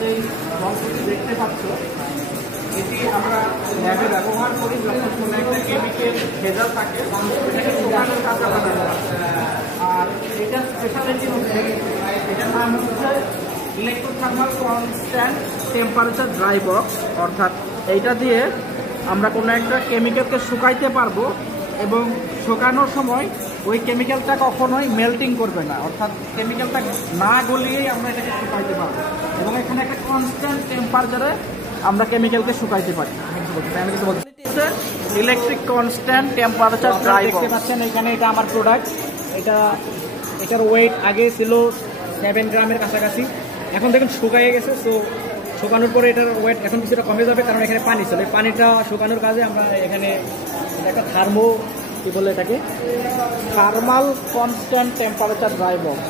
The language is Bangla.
যে যন্ত্রটি দেখতে পাচ্ছ এটি আমরা ল্যাবে ব্যবহার করি যখন কোনো একটা কেমিক্যাল ভেজাল থাকে এটাকে শুকানোর কাজে লাগানো হয়। আর এটার স্পেশালিটি হচ্ছে এটার নাম হচ্ছে ইলেকট্রোথার্মাল কনস্ট্যান্ট টেম্পারেচার ড্রাই বক্স, অর্থাৎ এইটা দিয়ে আমরা কোনো একটা কেমিক্যালকে শুকাইতে পারবো এবং শুকানোর সময় ওই কেমিক্যালটা কখনোই মেল্টিং করবে না, অর্থাৎ কেমিক্যালটা না গলিয়েই আমরা এটাকে শুকাইতে পারবো এবং এখানে একটা কনস্ট্যান্ট টেম্পারেচারে আমরা কেমিক্যালকে শুকাইতে পারি। Electric constant temperature dry box দেখতে পাচ্ছেন এখানে, এটা আমার প্রোডাক্ট। এটার ওয়েট আগে ছিল 7 গ্রামের কাছাকাছি, এখন দেখুন শুকাইয়ে গেছে। সো শুকানোর পরে এটার ওয়েট এখন কিছুটা কমে যাবে, কারণ এখানে পানি ছিল। এই পানিটা শুকানোর কাজে আমরা এখানে একটা কি বলে এটাকে thermal constant temperature dry box.